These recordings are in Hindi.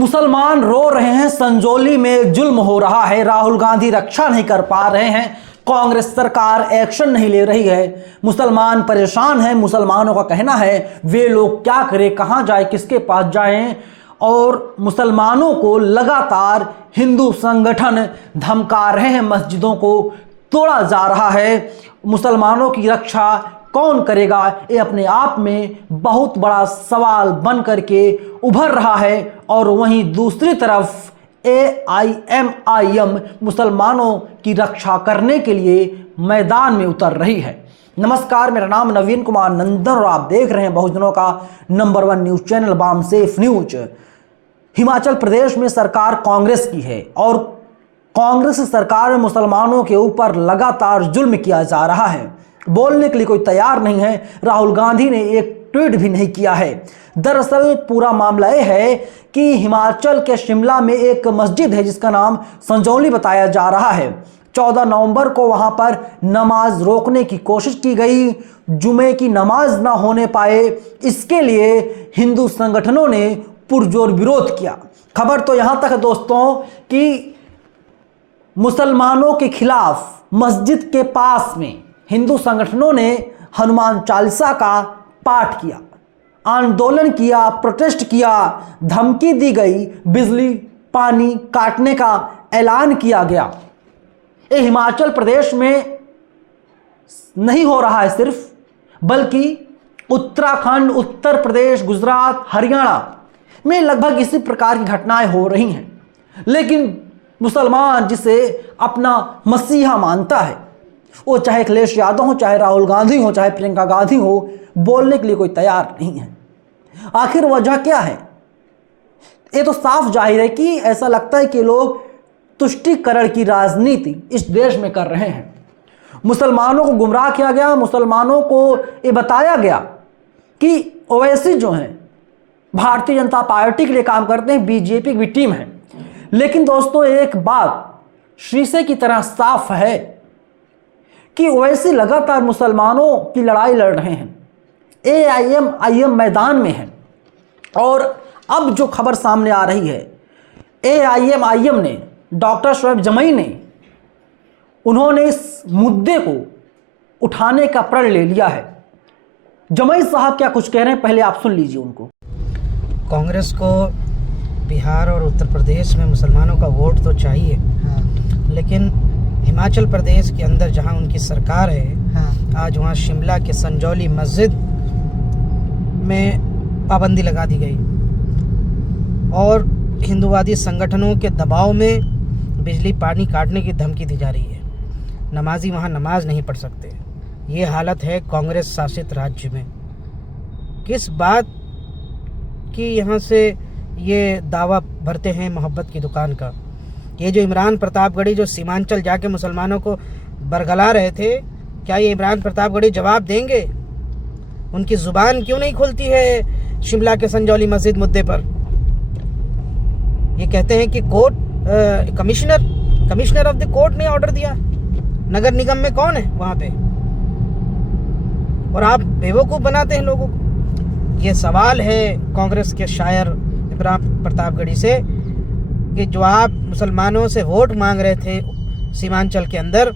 मुसलमान रो रहे हैं, संजौली में जुल्म हो रहा है, राहुल गांधी रक्षा नहीं कर पा रहे हैं, कांग्रेस सरकार एक्शन नहीं ले रही है, मुसलमान परेशान हैं। मुसलमानों का कहना है वे लोग क्या करें, कहां जाए, किसके पास जाएं, और मुसलमानों को लगातार हिंदू संगठन धमका रहे हैं, मस्जिदों को तोड़ा जा रहा है। मुसलमानों की रक्षा कौन करेगा, ये अपने आप में बहुत बड़ा सवाल बन करके उभर रहा है। और वहीं दूसरी तरफ AIMIM मुसलमानों की रक्षा करने के लिए मैदान में उतर रही है। नमस्कार, मेरा नाम नवीन कुमार नंदन और आप देख रहे हैं बहुजनों का number 1 news channel BAMCEF news. Himachal Pradesh में सरकार कांग्रेस की है और कांग्रेस सरकार में मुसलमानों के ऊपर लगातार जुल्म किया जा रहा है। बोलने के लिए कोई तैयार नहीं है। राहुल गांधी ने एक ट्वीट भी नहीं किया है। दरअसल पूरा मामला यह है कि हिमाचल के शिमला में एक मस्जिद है जिसका नाम संजौली बताया जा रहा है। 14 नवंबर को वहां पर नमाज रोकने की कोशिश की गई, जुमे की नमाज ना होने पाए, इसके लिए हिंदू संगठनों ने पुरजोर विरोध किया। खबर तो यहां तक है दोस्तों कि मुसलमानों के खिलाफ मस्जिद के पास में हिंदू संगठनों ने हनुमान चालीसा का पाठ किया, आंदोलन किया, प्रोटेस्ट किया, धमकी दी गई, बिजली पानी काटने का ऐलान किया गया। ये हिमाचल प्रदेश में नहीं हो रहा है सिर्फ, बल्कि उत्तराखंड, उत्तर प्रदेश, गुजरात, हरियाणा में लगभग इसी प्रकार की घटनाएं हो रही हैं। लेकिन मुसलमान जिसे अपना मसीहा मानता है, वो चाहे अखिलेश यादव हो, चाहे राहुल गांधी हो, चाहे प्रियंका गांधी हो, बोलने के लिए कोई तैयार नहीं है। आखिर वजह क्या है? ये तो साफ जाहिर है कि ऐसा लगता है कि लोग तुष्टीकरण की राजनीति इस देश में कर रहे हैं। मुसलमानों को गुमराह किया गया, मुसलमानों को ये बताया गया कि ओवैसी जो हैं भारतीय जनता पार्टी के लिए काम करते हैं, बीजेपी की भी टीम है। लेकिन दोस्तों एक बात शीशे की तरह साफ है कि ओवैसी लगातार मुसलमानों की लड़ाई लड़ रहे हैं। AIMIM मैदान में है और अब जो खबर सामने आ रही है, AIMIM ने, डॉक्टर शोएब जमई ने, उन्होंने इस मुद्दे को उठाने का प्रण ले लिया है। जमई साहब क्या कुछ कह रहे हैं, पहले आप सुन लीजिए उनको। कांग्रेस को बिहार और उत्तर प्रदेश में मुसलमानों का वोट तो चाहिए, लेकिन हिमाचल प्रदेश के अंदर जहां उनकी सरकार है, आज वहां शिमला के संजौली मस्जिद में पाबंदी लगा दी गई और हिंदूवादी संगठनों के दबाव में बिजली पानी काटने की धमकी दी जा रही है। नमाजी वहां नमाज नहीं पढ़ सकते। ये हालत है कांग्रेस शासित राज्य में। किस बात की यहाँ से ये दावा भरते हैं मोहब्बत की दुकान का? ये जो इमरान प्रतापगढ़ी जो सीमांचल जाके मुसलमानों को बरगला रहे थे, क्या ये इमरान प्रतापगढ़ी जवाब देंगे? उनकी जुबान क्यों नहीं खुलती है शिमला के संजौली मस्जिद मुद्दे पर? ये कहते हैं कि court commissioner of the court ने ऑर्डर दिया। नगर निगम में कौन है वहां पे? और आप बेवकूफ बनाते हैं लोगों को। ये सवाल है कांग्रेस के शायर इमरान प्रतापगढ़ी से कि जो आप मुसलमानों से वोट मांग रहे थे सीमांचल के अंदर,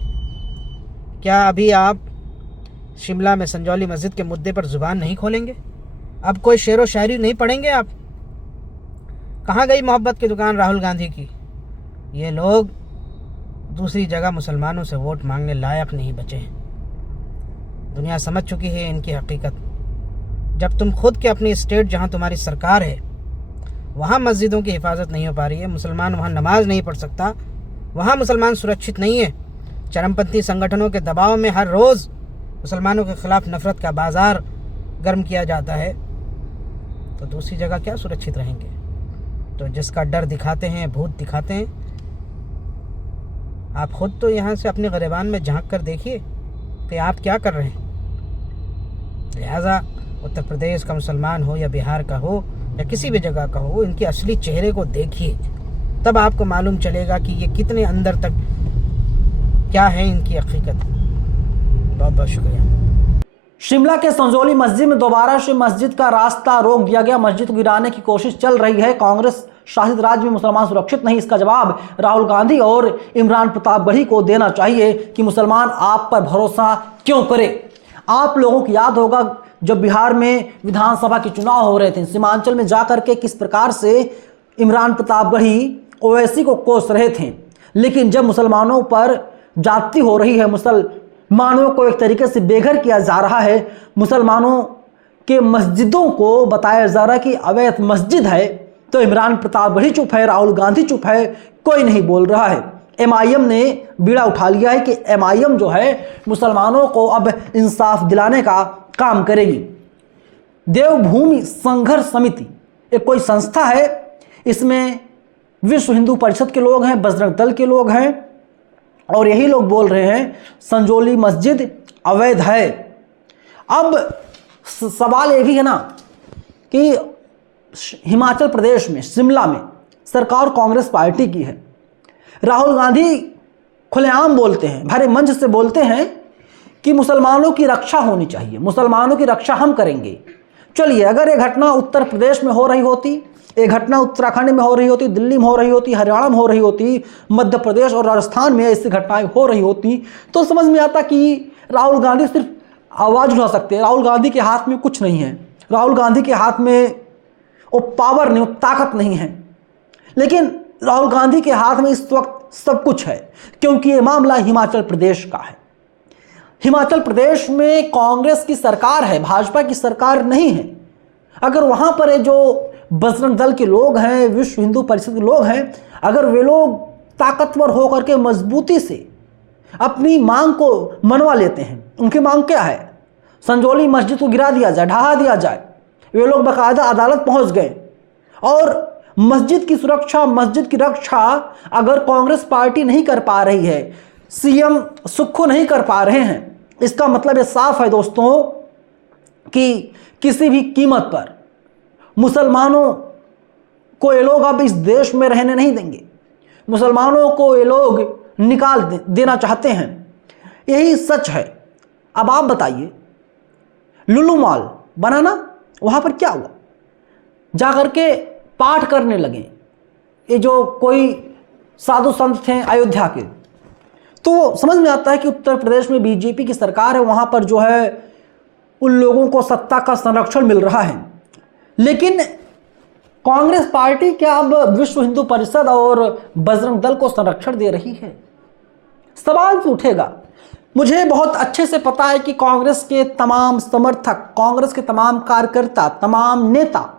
क्या अभी आप शिमला में संजौली मस्जिद के मुद्दे पर जुबान नहीं खोलेंगे? अब कोई शेर व शायरी नहीं पढ़ेंगे आप? कहाँ गई मोहब्बत की दुकान राहुल गांधी की? ये लोग दूसरी जगह मुसलमानों से वोट मांगने लायक नहीं बचे हैं। दुनिया समझ चुकी है इनकी हकीकत। जब तुम खुद के अपनी स्टेट जहाँ तुम्हारी सरकार है वहाँ मस्जिदों की हिफाजत नहीं हो पा रही है, मुसलमान वहाँ नमाज नहीं पढ़ सकता, वहाँ मुसलमान सुरक्षित नहीं है, चरमपंथी संगठनों के दबाव में हर रोज़ मुसलमानों के खिलाफ नफरत का बाजार गर्म किया जाता है, तो दूसरी जगह क्या सुरक्षित रहेंगे? तो जिसका डर दिखाते हैं, भूत दिखाते हैं। आप खुद तो यहाँ से अपने गिरबान में झांक कर देखिए कि आप क्या कर रहे हैं। लिहाजा उत्तर प्रदेश का मुसलमान हो या बिहार का हो या किसी भी जगह का हो, इनके असली चेहरे को देखिए, तब आपको मालूम चलेगा कि ये कितने अंदर तक क्या है इनकी हकीकत। बहुत बहुत शुक्रिया। शिमला के संजौली मस्जिद में दोबारा से मस्जिद का रास्ता रोक दिया गया। मस्जिद को गिराने की कोशिश चल रही है। कांग्रेस शासित राज्य में मुसलमान सुरक्षित नहीं, इसका जवाब राहुल गांधी और इमरान प्रतापगढ़ी को देना चाहिए कि मुसलमान आप पर भरोसा क्यों करे। आप लोगों को याद होगा जब बिहार में विधानसभा के चुनाव हो रहे थे, सीमांचल में जाकर के किस प्रकार से इमरान प्रतापगढ़ी ओवैसी को कोस रहे थे, लेकिन जब मुसलमानों पर जाति हो रही है, मुसलमानों को एक तरीके से बेघर किया जा रहा है, मुसलमानों के मस्जिदों को बताया जा रहा है कि अवैध मस्जिद है, तो इमरान प्रतापगढ़ी चुप है, राहुल गांधी चुप है, कोई नहीं बोल रहा है। MIM ने बीड़ा उठा लिया है कि MIM जो है मुसलमानों को अब इंसाफ दिलाने का काम करेगी। देवभूमि संघर्ष समिति एक कोई संस्था है, इसमें विश्व हिंदू परिषद के लोग हैं, बजरंग दल के लोग हैं, और यही लोग बोल रहे हैं संजौली मस्जिद अवैध है। अब सवाल ये भी है ना कि हिमाचल प्रदेश में शिमला में सरकार कांग्रेस पार्टी की है। राहुल गांधी खुलेआम बोलते हैं, भरे मंच से बोलते हैं कि मुसलमानों की रक्षा होनी चाहिए, मुसलमानों की रक्षा हम करेंगे। चलिए, अगर ये घटना उत्तर प्रदेश में हो रही होती, ये घटना उत्तराखंड में हो रही होती, दिल्ली में हो रही होती, हरियाणा में हो रही होती, मध्य प्रदेश और राजस्थान में ऐसी घटनाएं हो रही होती, तो समझ में आता कि राहुल गांधी सिर्फ आवाज़ उठा सकते हैं। राहुल गांधी के हाथ में कुछ नहीं है, राहुल गांधी के हाथ में वो पावर नहीं, वो ताकत नहीं है। लेकिन राहुल गांधी के हाथ में इस वक्त सब कुछ है, क्योंकि ये मामला हिमाचल प्रदेश का है। हिमाचल प्रदेश में कांग्रेस की सरकार है, भाजपा की सरकार नहीं है। अगर वहां पर ये जो बजरंग दल के लोग हैं, विश्व हिंदू परिषद के लोग हैं, अगर वे लोग ताकतवर होकर के मजबूती से अपनी मांग को मनवा लेते हैं, उनकी मांग क्या है? संजौली मस्जिद को गिरा दिया जाए, ढहा दिया जाए। वे लोग बाकायदा अदालत पहुंच गए, और मस्जिद की सुरक्षा, मस्जिद की रक्षा अगर कांग्रेस पार्टी नहीं कर पा रही है, CM सुक्खू नहीं कर पा रहे हैं, इसका मतलब ये साफ है दोस्तों कि किसी भी कीमत पर मुसलमानों को ये लोग अब इस देश में रहने नहीं देंगे। मुसलमानों को ये लोग निकाल देना चाहते हैं, यही सच है। अब आप बताइए, लुलु मॉल बना ना, वहां पर क्या हुआ? जाकर के पाठ करने लगे ये जो कोई साधु संत थे अयोध्या के, तो समझ में आता है कि उत्तर प्रदेश में BJP की सरकार है, वहां पर जो है उन लोगों को सत्ता का संरक्षण मिल रहा है। लेकिन कांग्रेस पार्टी क्या अब विश्व हिंदू परिषद और बजरंग दल को संरक्षण दे रही है? सवाल तो उठेगा। मुझे बहुत अच्छे से पता है कि कांग्रेस के तमाम समर्थक, कांग्रेस के तमाम कार्यकर्ता, तमाम नेता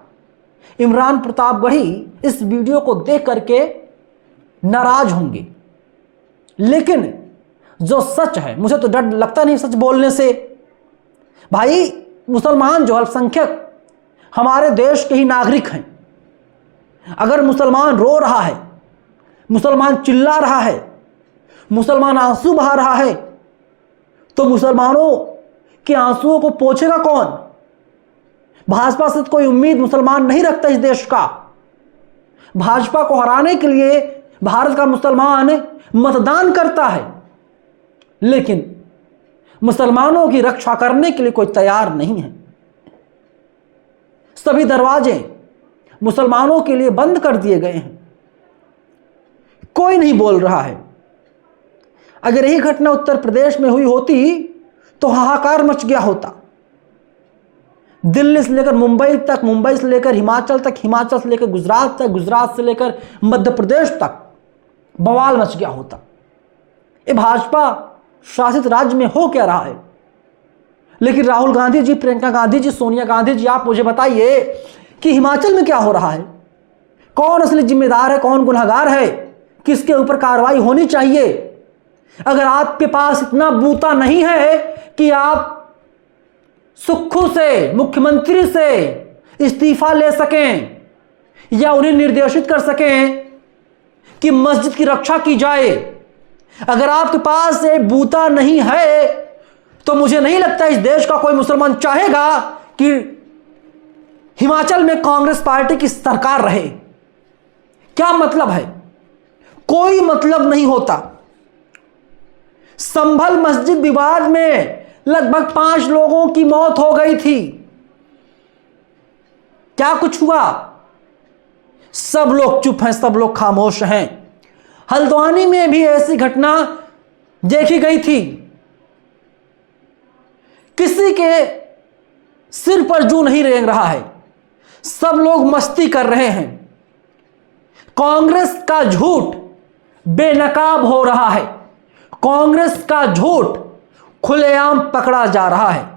इमरान प्रतापगढ़ी इस वीडियो को देख करके नाराज होंगे, लेकिन जो सच है, मुझे तो डर लगता नहीं सच बोलने से। भाई, मुसलमान जो अल्पसंख्यक हमारे देश के ही नागरिक हैं, अगर मुसलमान रो रहा है, मुसलमान चिल्ला रहा है, मुसलमान आंसू बहा रहा है, तो मुसलमानों के आंसुओं को पोंछेगा कौन? भाजपा से कोई उम्मीद मुसलमान नहीं रखता इस देश का। भाजपा को हराने के लिए भारत का मुसलमान मतदान करता है, लेकिन मुसलमानों की रक्षा करने के लिए कोई तैयार नहीं है। सभी दरवाजे मुसलमानों के लिए बंद कर दिए गए हैं, कोई नहीं बोल रहा है। अगर यही घटना उत्तर प्रदेश में हुई होती तो हाहाकार मच गया होता। दिल्ली से लेकर मुंबई तक, मुंबई से लेकर हिमाचल तक, हिमाचल से लेकर गुजरात तक, गुजरात से लेकर मध्य प्रदेश तक बवाल मच गया होता। ये भाजपा शासित राज्य में हो क्या रहा है? लेकिन राहुल गांधी जी, प्रियंका गांधी जी, सोनिया गांधी जी, आप मुझे बताइए कि हिमाचल में क्या हो रहा है? कौन असली जिम्मेदार है, कौन गुनहगार है, किसके ऊपर कार्रवाई होनी चाहिए? अगर आपके पास इतना बूता नहीं है कि आप सुक्खू से, मुख्यमंत्री से इस्तीफा ले सकें या उन्हें निर्देशित कर सकें कि मस्जिद की रक्षा की जाए, अगर आपके पास ये बूता नहीं है, तो मुझे नहीं लगता इस देश का कोई मुसलमान चाहेगा कि हिमाचल में कांग्रेस पार्टी की सरकार रहे। क्या मतलब है? कोई मतलब नहीं होता। संभल मस्जिद विवाद में लगभग 5 लोगों की मौत हो गई थी। क्या कुछ हुआ? सब लोग चुप हैं, सब लोग खामोश हैं। हल्द्वानी में भी ऐसी घटना देखी गई थी। किसी के सिर पर जू नहीं रेंग रहा है, सब लोग मस्ती कर रहे हैं। कांग्रेस का झूठ बेनकाब हो रहा है, कांग्रेस का झूठ खुलेआम पकड़ा जा रहा है।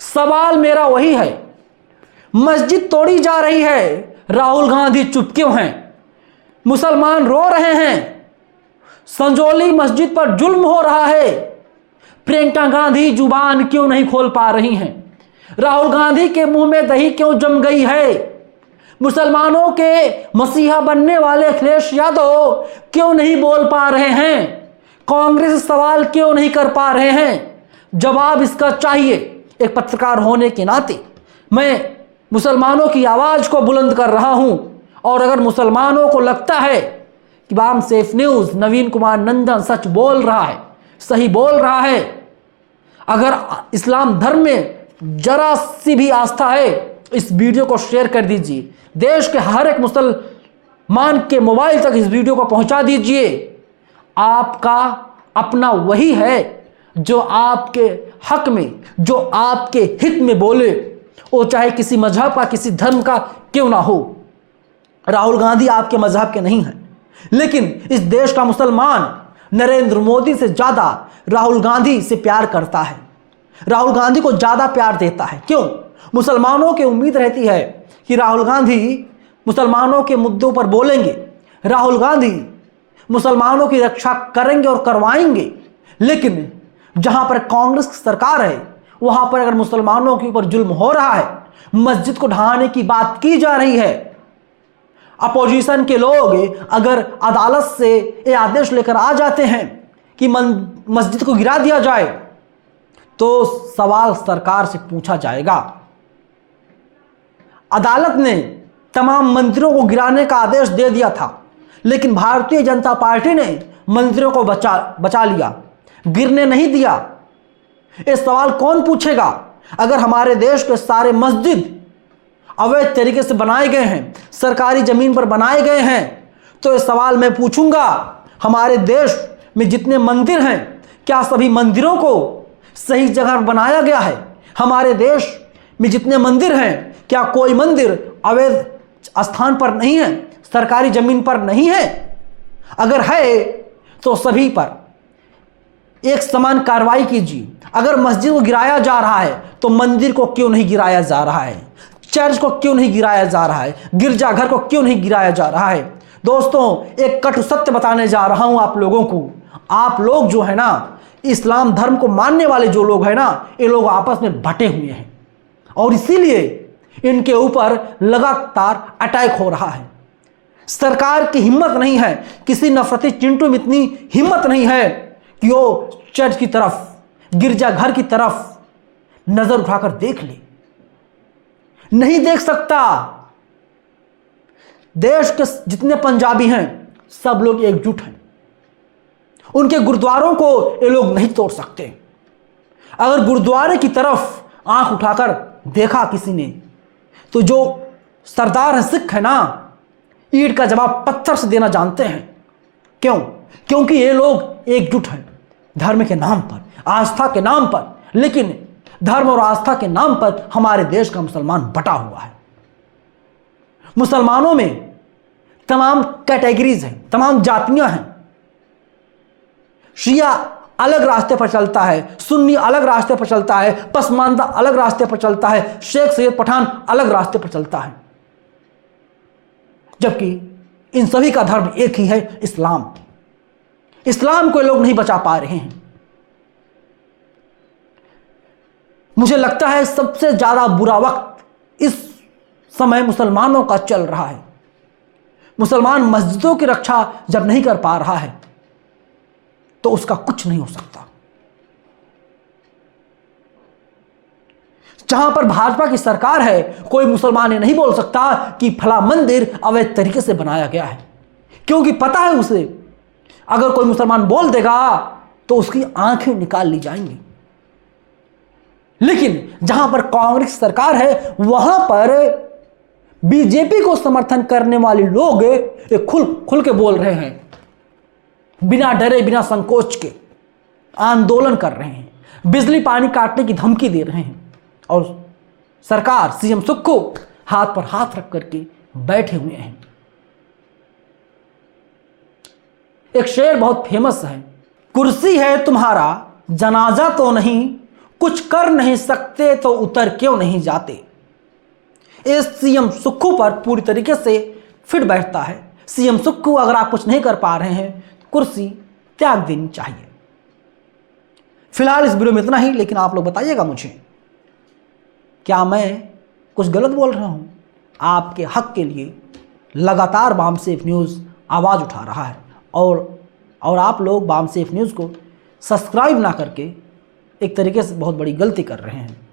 सवाल मेरा वही है, मस्जिद तोड़ी जा रही है, राहुल गांधी चुप क्यों हैं? मुसलमान रो रहे हैं, संजौली मस्जिद पर जुल्म हो रहा है, प्रियंका गांधी जुबान क्यों नहीं खोल पा रही हैं? राहुल गांधी के मुंह में दही क्यों जम गई है? मुसलमानों के मसीहा बनने वाले अखिलेश यादव क्यों नहीं बोल पा रहे हैं? कांग्रेस सवाल क्यों नहीं कर पा रहे हैं? जवाब इसका चाहिए। एक पत्रकार होने के नाते मैं मुसलमानों की आवाज को बुलंद कर रहा हूं, और अगर मुसलमानों को लगता है कि बाम सेफ न्यूज नवीन कुमार नंदन सच बोल रहा है, सही बोल रहा है, अगर इस्लाम धर्म में जरा सी भी आस्था है, इस वीडियो को शेयर कर दीजिए। देश के हर एक मुसलमान के मोबाइल तक इस वीडियो को पहुंचा दीजिए। आपका अपना वही है जो आपके हक में, जो आपके हित में बोले, वो चाहे किसी मजहब का, किसी धर्म का क्यों ना हो। राहुल गांधी आपके मजहब के नहीं हैं, लेकिन इस देश का मुसलमान नरेंद्र मोदी से ज्यादा राहुल गांधी से प्यार करता है, राहुल गांधी को ज्यादा प्यार देता है। क्यों? मुसलमानों की उम्मीद रहती है कि राहुल गांधी मुसलमानों के मुद्दों पर बोलेंगे, राहुल गांधी मुसलमानों की रक्षा करेंगे और करवाएंगे। लेकिन जहां पर कांग्रेस की सरकार है, वहां पर अगर मुसलमानों के ऊपर जुल्म हो रहा है, मस्जिद को ढहाने की बात की जा रही है, अपोजिशन के लोग अगर अदालत से ये आदेश लेकर आ जाते हैं कि मस्जिद को गिरा दिया जाए, तो सवाल सरकार से पूछा जाएगा। अदालत ने तमाम मंदिरों को गिराने का आदेश दे दिया था, लेकिन भारतीय जनता पार्टी ने मंदिरों को बचा लिया, गिरने नहीं दिया। ये सवाल कौन पूछेगा? अगर हमारे देश के सारे मस्जिद अवैध तरीके से बनाए गए हैं, सरकारी जमीन पर बनाए गए हैं, तो ये सवाल मैं पूछूंगा, हमारे देश में जितने मंदिर हैं, क्या सभी मंदिरों को सही जगह बनाया गया है? हमारे देश में जितने मंदिर हैं, क्या कोई मंदिर अवैध स्थान पर नहीं है, सरकारी जमीन पर नहीं है? अगर है तो सभी पर एक समान कार्रवाई कीजिए। अगर मस्जिद को गिराया जा रहा है तो मंदिर को क्यों नहीं गिराया जा रहा है? चर्च को क्यों नहीं गिराया जा रहा है? गिरजाघर को क्यों नहीं गिराया जा रहा है? दोस्तों, एक कटु सत्य बताने जा रहा हूं आप लोगों को। आप लोग जो है ना, इस्लाम धर्म को मानने वाले जो लोग हैं ना, ये लोग आपस में बटे हुए हैं, और इसीलिए इनके ऊपर लगातार अटैक हो रहा है। सरकार की हिम्मत नहीं है, किसी नफरती चिंटू में इतनी हिम्मत नहीं है कि वो चर्च की तरफ, गिरजाघर की तरफ नजर उठाकर देख ले। नहीं देख सकता। देश के जितने पंजाबी हैं, सब लोग एकजुट हैं। उनके गुरुद्वारों को ये लोग नहीं तोड़ सकते। अगर गुरुद्वारे की तरफ आंख उठाकर देखा किसी ने, तो जो सरदार है, सिख है ना, ईंट का जवाब पत्थर से देना जानते हैं। क्यों? क्योंकि ये लोग एकजुट हैं धर्म के नाम पर, आस्था के नाम पर। लेकिन धर्म और आस्था के नाम पर हमारे देश का मुसलमान बटा हुआ है। मुसलमानों में तमाम कैटेगरीज हैं, तमाम जातियां हैं। शिया अलग रास्ते पर चलता है, सुन्नी अलग रास्ते पर चलता है, पसमानदा अलग रास्ते पर चलता है, शेख सैयद पठान अलग रास्ते पर चलता है, जबकि इन सभी का धर्म एक ही है, इस्लाम। इस्लाम को लोग नहीं बचा पा रहे हैं। मुझे लगता है सबसे ज्यादा बुरा वक्त इस समय मुसलमानों का चल रहा है। मुसलमान मस्जिदों की रक्षा जब नहीं कर पा रहा है, तो उसका कुछ नहीं हो सकता। जहां पर भाजपा की सरकार है, कोई मुसलमान ये नहीं बोल सकता कि फला मंदिर अवैध तरीके से बनाया गया है, क्योंकि पता है उसे, अगर कोई मुसलमान बोल देगा तो उसकी आंखें निकाल ली जाएंगी। लेकिन जहां पर कांग्रेस सरकार है, वहां पर बीजेपी को समर्थन करने वाले लोग ये खुल के बोल रहे हैं, बिना डरे बिना संकोच के आंदोलन कर रहे हैं, बिजली पानी काटने की धमकी दे रहे हैं और सरकार सीएम सुक्खू हाथ पर हाथ रख करके बैठे हुए हैं। एक शेर बहुत फेमस है, कुर्सी है तुम्हारा जनाजा तो नहीं, कुछ कर नहीं सकते तो उतर क्यों नहीं जाते। इस सीएम सुक्खू पर पूरी तरीके से फिट बैठता है। सीएम सुक्खू, अगर आप कुछ नहीं कर पा रहे हैं, कुर्सी त्याग देनी चाहिए। फिलहाल इस वीडियो में इतना ही, लेकिन आप लोग बताइएगा मुझे, क्या मैं कुछ गलत बोल रहा हूं? आपके हक के लिए लगातार बाम सेफ न्यूज़ आवाज़ उठा रहा है और आप लोग बाम सेफ न्यूज़ को सब्सक्राइब ना करके एक तरीके से बहुत बड़ी गलती कर रहे हैं।